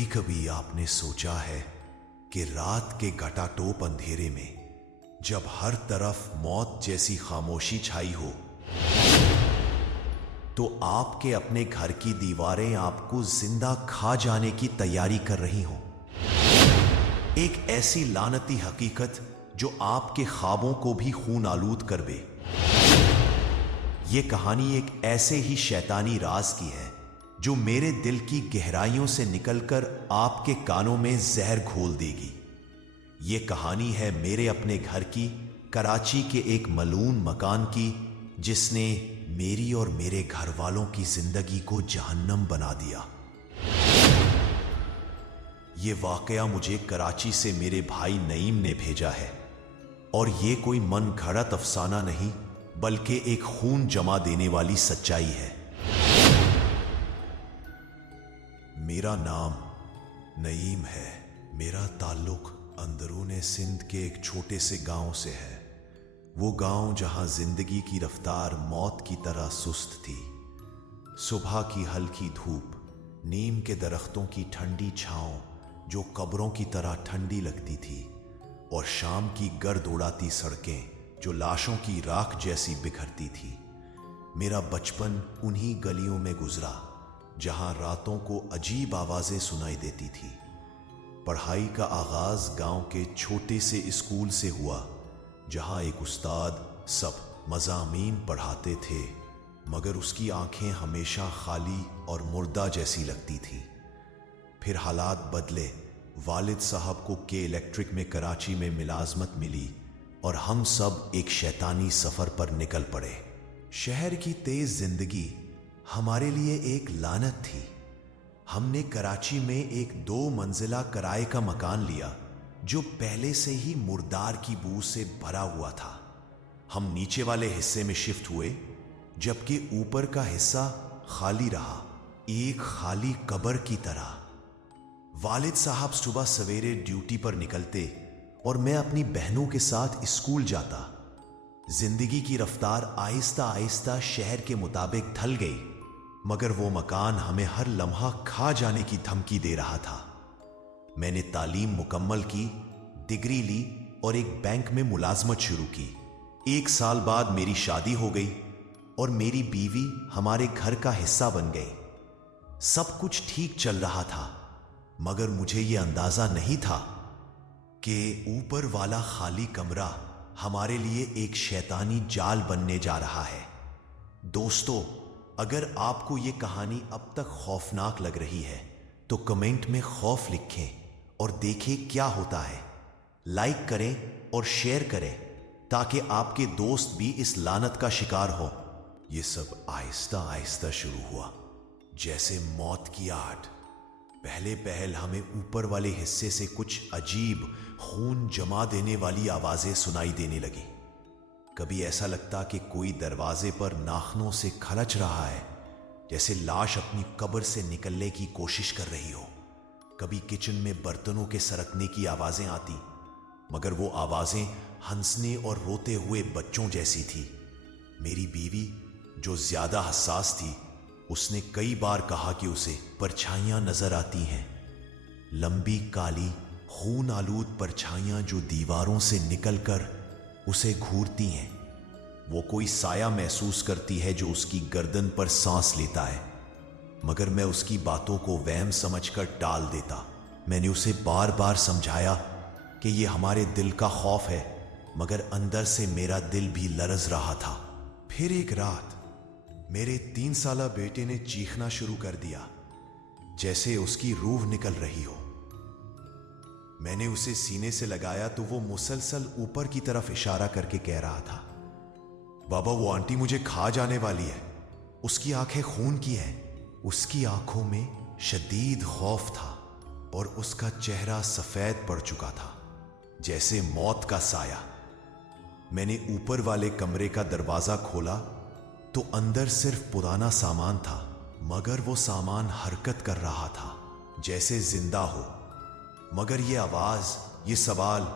कभी कभी आपने सोचा है कि रात के घटाटोप अंधेरे में जब हर तरफ मौत जैसी खामोशी छाई हो तो आपके अपने घर की दीवारें आपको जिंदा खा जाने की तैयारी कर रही हों। एक ऐसी लानती हकीकत जो आपके ख्वाबों को भी खून आलूद कर दे। यह कहानी एक ऐसे ही शैतानी राज की है जो मेरे दिल की गहराइयों से निकलकर आपके कानों में जहर घोल देगी। यह कहानी है मेरे अपने घर की, कराची के एक मलून मकान की, जिसने मेरी और मेरे घर वालों की जिंदगी को जहन्नम बना दिया। यह वाकया मुझे कराची से मेरे भाई नईम ने भेजा है और यह कोई मन घड़त अफसाना नहीं बल्कि एक खून जमा देने वाली सच्चाई है। मेरा नाम नईम है। मेरा ताल्लुक अंदरूने सिंध के एक छोटे से गांव से है। वो गांव जहां जिंदगी की रफ्तार मौत की तरह सुस्त थी। सुबह की हल्की धूप, नीम के दरख्तों की ठंडी छांव जो कब्रों की तरह ठंडी लगती थी, और शाम की गर्द उड़ाती सड़कें जो लाशों की राख जैसी बिखरती थी। मेरा बचपन उन्हीं गलियों में गुजरा जहां रातों को अजीब आवाजें सुनाई देती थी। पढ़ाई का आगाज गांव के छोटे से स्कूल से हुआ जहां एक उस्ताद सब मज़ामीन पढ़ाते थे, मगर उसकी आंखें हमेशा खाली और मुर्दा जैसी लगती थी। फिर हालात बदले। वालिद साहब को के इलेक्ट्रिक में कराची में मुलाजमत मिली और हम सब एक शैतानी सफर पर निकल पड़े। शहर की तेज जिंदगी हमारे लिए एक लानत थी। हमने कराची में एक 2 मंजिला किराए का मकान लिया जो पहले से ही मुर्दार की बू से भरा हुआ था। हम नीचे वाले हिस्से में शिफ्ट हुए जबकि ऊपर का हिस्सा खाली रहा, एक खाली कब्र की तरह। वालिद साहब सुबह सवेरे ड्यूटी पर निकलते और मैं अपनी बहनों के साथ स्कूल जाता। जिंदगी की रफ्तार आहिस्ता आहिस्ता शहर के मुताबिक ढल गई, मगर वो मकान हमें हर लम्हा खा जाने की धमकी दे रहा था। मैंने तालीम मुकम्मल की, डिग्री ली और एक बैंक में मुलाजमत शुरू की। 1 साल बाद मेरी शादी हो गई और मेरी बीवी हमारे घर का हिस्सा बन गई। सब कुछ ठीक चल रहा था, मगर मुझे यह अंदाजा नहीं था कि ऊपर वाला खाली कमरा हमारे लिए एक शैतानी जाल बनने जा रहा है। दोस्तों, अगर आपको यह कहानी अब तक खौफनाक लग रही है तो कमेंट में खौफ लिखें और देखें क्या होता है। लाइक करें और शेयर करें ताकि आपके दोस्त भी इस लानत का शिकार हो। यह सब आहिस्ता आहिस्ता शुरू हुआ जैसे मौत की आड़। पहले पहल हमें ऊपर वाले हिस्से से कुछ अजीब खून जमा देने वाली आवाजें सुनाई देने लगी। कभी ऐसा लगता कि कोई दरवाजे पर नाखनों से खरच रहा है, जैसे लाश अपनी कब्र से निकलने की कोशिश कर रही हो। कभी किचन में बर्तनों के सरकने की आवाजें आती, मगर वो आवाजें हंसने और रोते हुए बच्चों जैसी थी। मेरी बीवी जो ज्यादा हसास थी, उसने कई बार कहा कि उसे परछाइयां नजर आती हैं। लंबी काली खून आलूद परछाइयां जो दीवारों से निकलकर उसे घूरती हैं। वो कोई साया महसूस करती है जो उसकी गर्दन पर सांस लेता है, मगर मैं उसकी बातों को वहम समझकर टाल देता। मैंने उसे बार बार समझाया कि यह हमारे दिल का खौफ है, मगर अंदर से मेरा दिल भी लरज रहा था। फिर एक रात मेरे 3 साला बेटे ने चीखना शुरू कर दिया जैसे उसकी रूह निकल रही हो। मैंने उसे सीने से लगाया तो वो मुसलसल ऊपर की तरफ इशारा करके कह रहा था, बाबा वो आंटी मुझे खा जाने वाली है, उसकी आंखें खून की हैं। उसकी आंखों में शदीद खौफ था और उसका चेहरा सफेद पड़ चुका था जैसे मौत का साया। मैंने ऊपर वाले कमरे का दरवाजा खोला तो अंदर सिर्फ पुराना सामान था, मगर वो सामान हरकत कर रहा था जैसे जिंदा हो। मगर ये आवाज, ये सवाल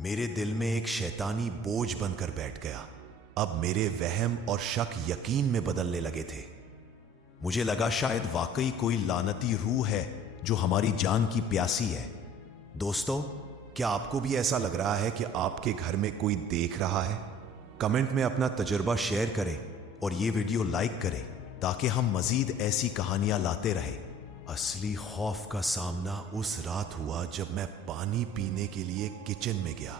मेरे दिल में एक शैतानी बोझ बनकर बैठ गया। अब मेरे वहम और शक यकीन में बदलने लगे थे। मुझे लगा शायद वाकई कोई लानती रूह है जो हमारी जान की प्यासी है। दोस्तों, क्या आपको भी ऐसा लग रहा है कि आपके घर में कोई देख रहा है? कमेंट में अपना तजुर्बा शेयर करें और ये वीडियो लाइक करें ताकि हम मजीद ऐसी कहानियां लाते रहें। असली खौफ का सामना उस रात हुआ जब मैं पानी पीने के लिए किचन में गया।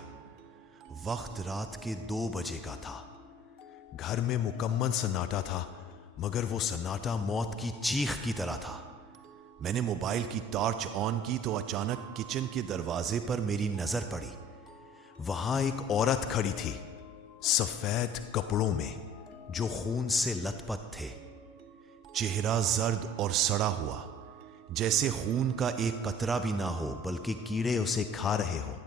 वक्त रात के 2 बजे का था। घर में मुकम्मल सन्नाटा था, मगर वो सन्नाटा मौत की चीख की तरह था। मैंने मोबाइल की टॉर्च ऑन की तो अचानक किचन के दरवाजे पर मेरी नजर पड़ी। वहां एक औरत खड़ी थी, सफेद कपड़ों में जो खून से लथपथ थे। चेहरा जर्द और सड़ा हुआ, जैसे खून का एक कतरा भी ना हो बल्कि कीड़े उसे खा रहे हो।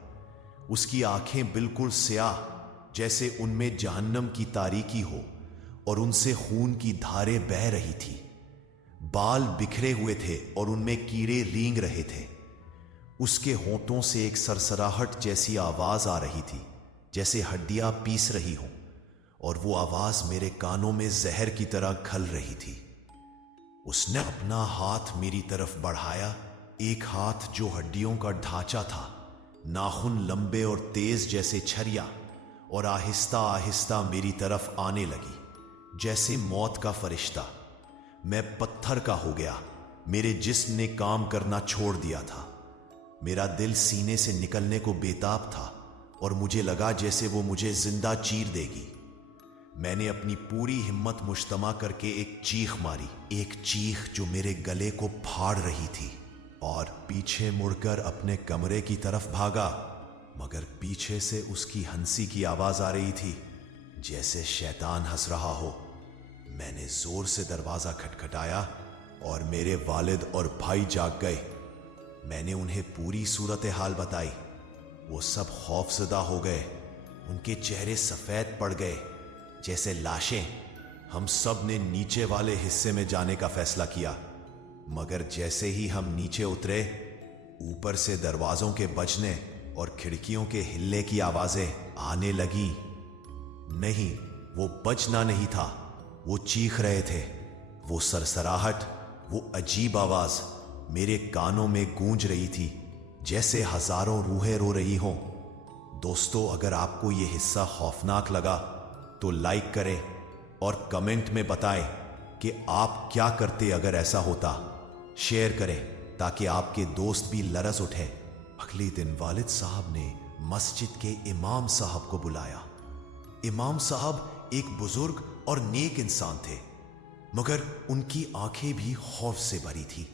उसकी आंखें बिल्कुल स्याह, जैसे उनमें जहन्नम की तारीकी हो और उनसे खून की धारें बह रही थी। बाल बिखरे हुए थे और उनमें कीड़े रेंग रहे थे। उसके होंठों से एक सरसराहट जैसी आवाज आ रही थी, जैसे हड्डियां पीस रही हों, और वो आवाज मेरे कानों में जहर की तरह घल रही थी। उसने अपना हाथ मेरी तरफ बढ़ाया, एक हाथ जो हड्डियों का ढांचा था, नाखून लंबे और तेज जैसे छरिया, और आहिस्ता आहिस्ता मेरी तरफ आने लगी जैसे मौत का फरिश्ता। मैं पत्थर का हो गया। मेरे जिस्म ने काम करना छोड़ दिया था। मेरा दिल सीने से निकलने को बेताब था और मुझे लगा जैसे वो मुझे जिंदा चीर देगी। मैंने अपनी पूरी हिम्मत मुश्तमा करके एक चीख मारी, एक चीख जो मेरे गले को फाड़ रही थी, और पीछे मुड़कर अपने कमरे की तरफ भागा। मगर पीछे से उसकी हंसी की आवाज आ रही थी, जैसे शैतान हंस रहा हो। मैंने जोर से दरवाजा खटखटाया और मेरे वालिद और भाई जाग गए। मैंने उन्हें पूरी सूरत हाल बताई। वो सब खौफजदा हो गए। उनके चेहरे सफेद पड़ गए जैसे लाशें। हम सब ने नीचे वाले हिस्से में जाने का फैसला किया, मगर जैसे ही हम नीचे उतरे, ऊपर से दरवाजों के बजने और खिड़कियों के हिलने की आवाजें आने लगी। नहीं, वो बजना नहीं था, वो चीख रहे थे। वो सरसराहट, वो अजीब आवाज मेरे कानों में गूंज रही थी, जैसे हजारों रूहें रो रही हों। दोस्तों, अगर आपको ये हिस्सा खौफनाक लगा तो लाइक करें और कमेंट में बताएं कि आप क्या करते अगर ऐसा होता। शेयर करें ताकि आपके दोस्त भी लरज उठे। अगले दिन वालिद साहब ने मस्जिद के इमाम साहब को बुलाया। इमाम साहब एक बुजुर्ग और नेक इंसान थे, मगर उनकी आंखें भी खौफ से भरी थी।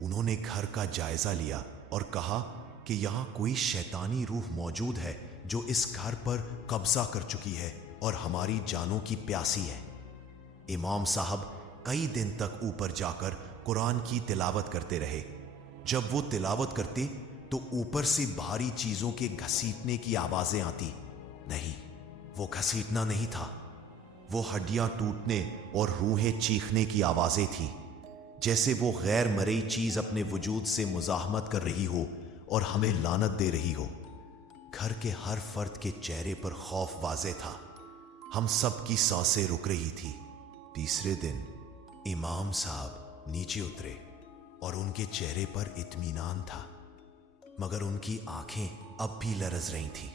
उन्होंने घर का जायजा लिया और कहा कि यहां कोई शैतानी रूह मौजूद है जो इस घर पर कब्जा कर चुकी है और हमारी जानों की प्यासी है। इमाम साहब कई दिन तक ऊपर जाकर कुरान की तिलावत करते रहे। जब वो तिलावत करते तो ऊपर से भारी चीजों के घसीटने की आवाजें आती। नहीं, वो घसीटना नहीं था, वो हड्डियां टूटने और रूहें चीखने की आवाजें थीं, जैसे वो गैर मरई चीज अपने वजूद से मुजाहमत कर रही हो और हमें लानत दे रही हो। घर के हर फर्द के चेहरे पर खौफ वाज़े था। हम सब की सांसें रुक रही थी। तीसरे दिन इमाम साहब नीचे उतरे और उनके चेहरे पर इत्मीनान था, मगर उनकी आंखें अब भी लरज रही थीं।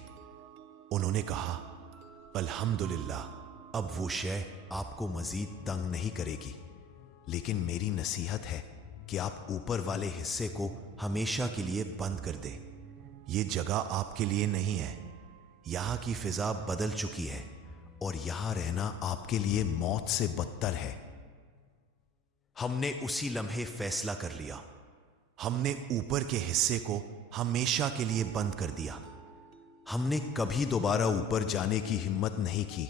उन्होंने कहा, अल्हम्दुलिल्लाह, अब वो शय आपको मजीद तंग नहीं करेगी, लेकिन मेरी नसीहत है कि आप ऊपर वाले हिस्से को हमेशा के लिए बंद कर दें। ये जगह आपके लिए नहीं है। यहाँ की फिजा बदल चुकी है और यहाँ रहना आपके लिए मौत से बदतर है। हमने उसी लम्हे फैसला कर लिया। हमने ऊपर के हिस्से को हमेशा के लिए बंद कर दिया। हमने कभी दोबारा ऊपर जाने की हिम्मत नहीं की,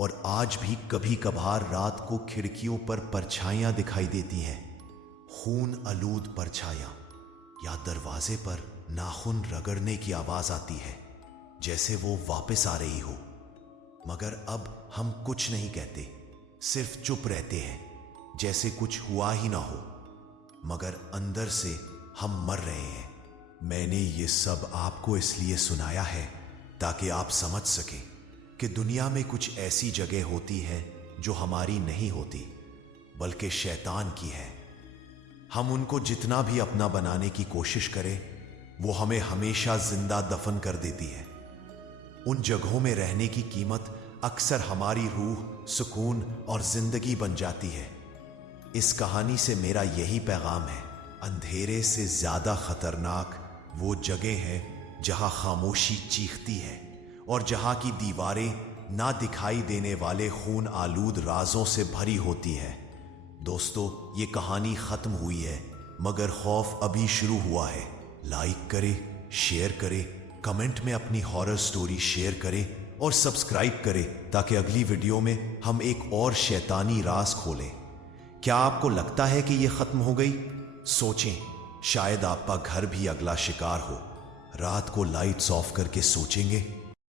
और आज भी कभी कभार रात को खिड़कियों पर परछाइयां दिखाई देती हैं, खून आलूद परछाइयां, या दरवाजे पर नाखून रगड़ने की आवाज आती है, जैसे वो वापस आ रही हो। मगर अब हम कुछ नहीं कहते, सिर्फ चुप रहते हैं, जैसे कुछ हुआ ही ना हो, मगर अंदर से हम मर रहे हैं। मैंने ये सब आपको इसलिए सुनाया है ताकि आप समझ सकें कि दुनिया में कुछ ऐसी जगह होती है जो हमारी नहीं होती, बल्कि शैतान की है। हम उनको जितना भी अपना बनाने की कोशिश करें, वो हमें हमेशा जिंदा दफन कर देती है। उन जगहों में रहने की कीमत अक्सर हमारी रूह, सुकून और जिंदगी बन जाती है। इस कहानी से मेरा यही पैगाम है, अंधेरे से ज्यादा खतरनाक वो जगह है जहां खामोशी चीखती है और जहां की दीवारें ना दिखाई देने वाले खून आलूद राजों से भरी होती है। दोस्तों, ये कहानी खत्म हुई है, मगर खौफ अभी शुरू हुआ है। लाइक करें, शेयर करें, कमेंट में अपनी हॉरर स्टोरी शेयर करें और सब्सक्राइब करें ताकि अगली वीडियो में हम एक और शैतानी राज खोलें। क्या आपको लगता है कि यह खत्म हो गई? सोचें, शायद आपका घर भी अगला शिकार हो। रात को लाइट्स ऑफ करके सोचेंगे